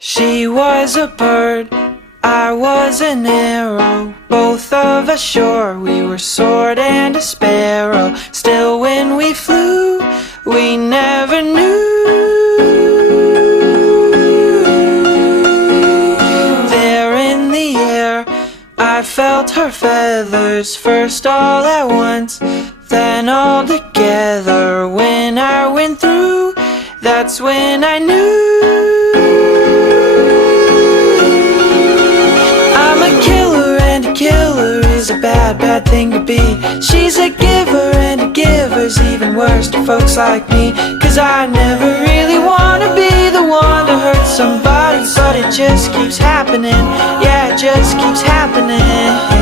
She was a bird, I was an arrow, both of us sure we were sword and a sparrow. Still when we flew, we never knew. There in the air, I felt her feathers, first all at once, then all together. When I went through, that's when I knew. I'm a killer, and a killer is a bad, bad thing to be. She's a giver, and a giver's even worse to folks like me. Cause I never really wanna be the one to hurt somebody, but it just keeps happening. Yeah, it just keeps happening.